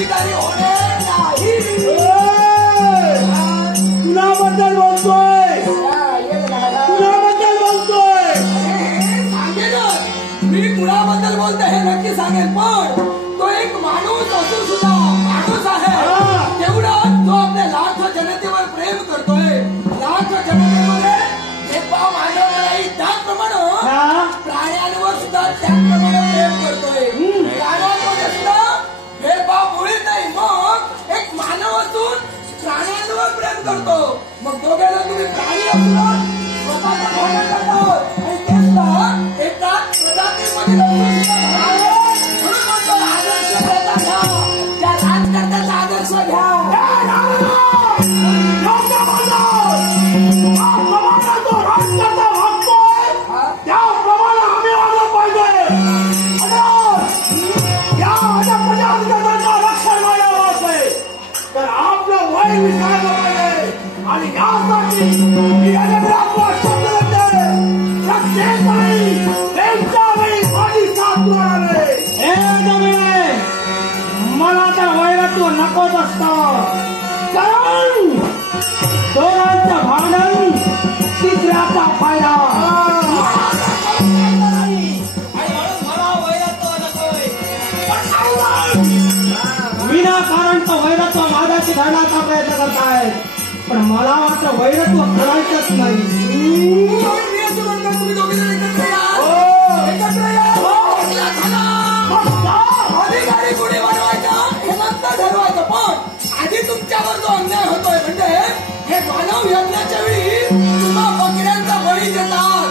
अधिकारी होणे नाही. कुणाबद्दल बोलतोय? कुणाबद्दल बोलतोय? सांगेनच मी कुणाबद्दल बोलतोय हे नक्की सांगेन, पण तो एक माणूस असून सुद्धा माणूस आहे तेवढं जो आपल्या लाख जनतेवर प्रेम करतोय. लाख जनतेमध्ये भेदभाव मानव नाही, त्याचप्रमाणे प्राण्यांवर सुद्धा त्याचप्रमाणे प्रेम करतोय. प्राण्यांमध्ये सुद्धा भेदभाव मुळीच नाही. मग एक मानव असून प्राण्यांवर प्रेम करतो. मग दोघांना तुम्ही प्राणी असून स्वतःचा भावना करता आणि ते सुद्धा एकाच प्रजातीमध्ये म्हणून म्हणतो आदर्श घ्यायचा घ्या, त्या राजकारण्याचा आदर्श घ्या. आणि यासाठी मला तर वैरत्व नकोच असतं, कारण दोघांचं भांडण तिसऱ्याचा फायदा. विनाकारण तो वैरत्व माझ्याशी घालण्याचा प्रयत्न करतायत, पण मला मात्र वैरत्व करायचंच नाही. अधिकारी कुणी बनवायचा हे नंतर ठरवायचं, पण आधी तुमच्यावर जो अन्याय होतोय म्हणजे हे मानव यज्ञाच्या वेळी तुम्हा बकऱ्यांचा बळी देतात,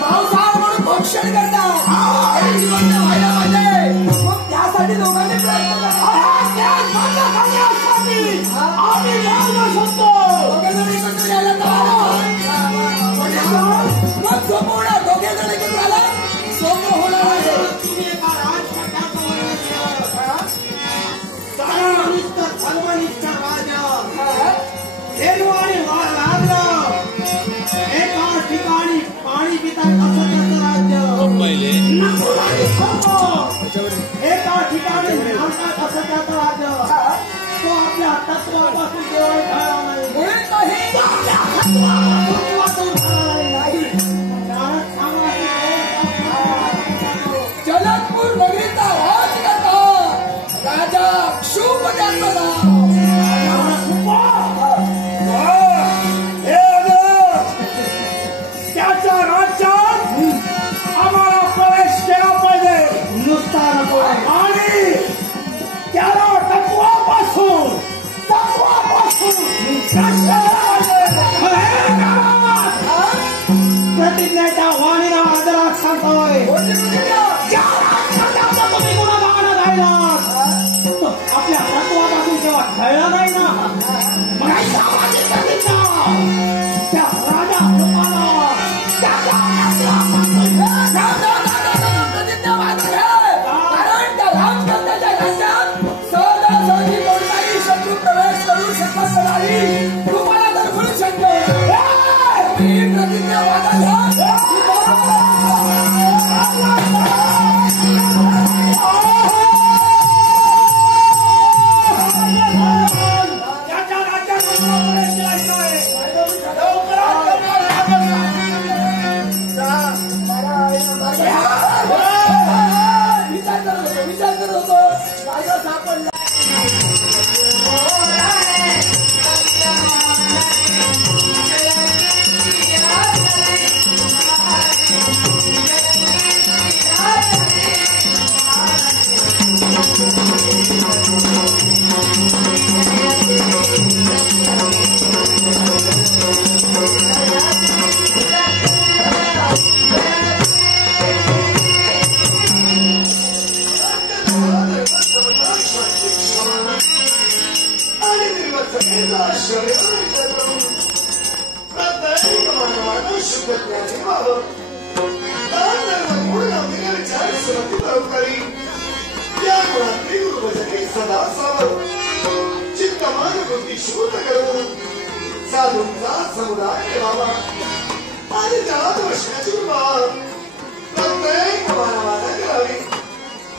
मांसाहार म्हणून भक्षण करतात. व्हायला पाहिजे, मग त्यासाठी दोघांनी प्रयत्न करतात. दोघे जण एकत्र आला सोपं होणार आहे. धर्मनिष्ठ राजा एका ठिकाणी पाणी पितात असं त्याचं राज्य, एका ठिकाणी नाचतात असं त्याचं राज्य. तो आपल्या तत्वापासून केवळ ढळला नाही. जनकपूर नगरीचा राज करता राजा शुभ त्याचं नाव. त्याच्या राज्यात आम्हाला प्रवेश केला पाहिजे, नुसता नको. आणि त्याला तत्वापासून प्रतिज्ञेच्या वाणीला आदरात सांगतोय. तुम्ही गुन्हा मागणं राहिला तो आपल्या तत्वापासून जेव्हा खेळला नाही ना, त्या राजा कारण त्या राजकारण्याच्या राज्यात सहजासहजी कोणताही शत्रू प्रवेश करू शकत नाही. तुम्हाला तर मिळू शकतो ही प्रतिज्ञा विचार करत होतो राजा सापडला.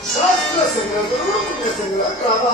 शास्त्र संग्रह करून पुण्य संग्रह करावा.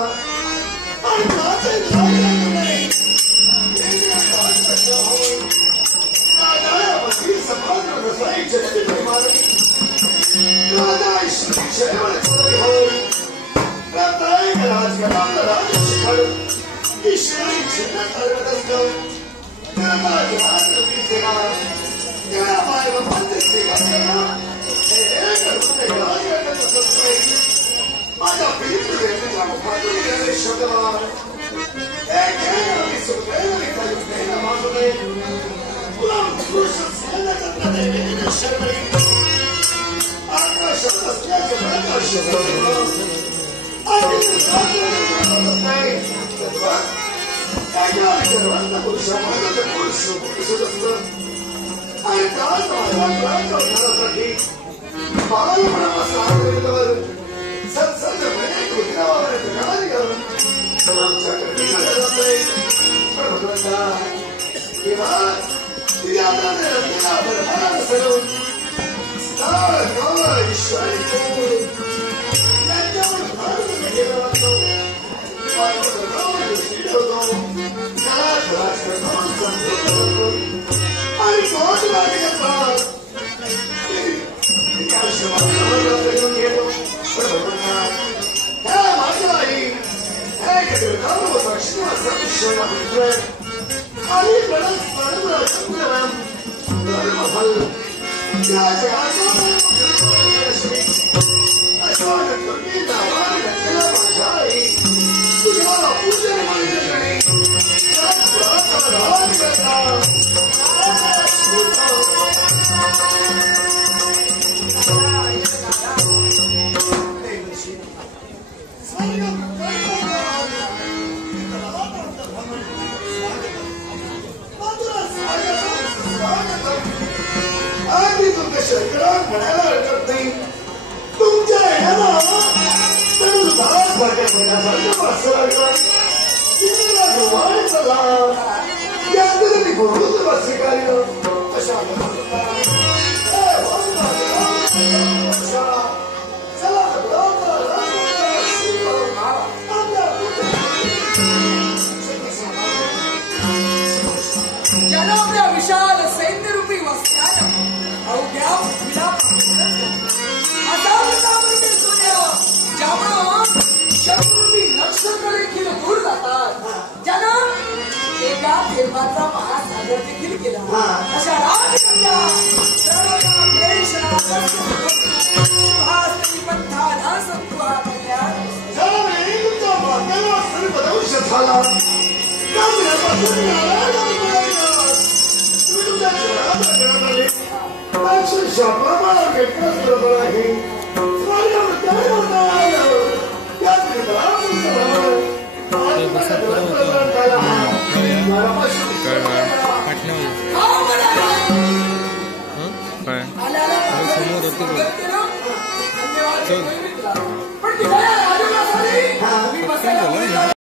पण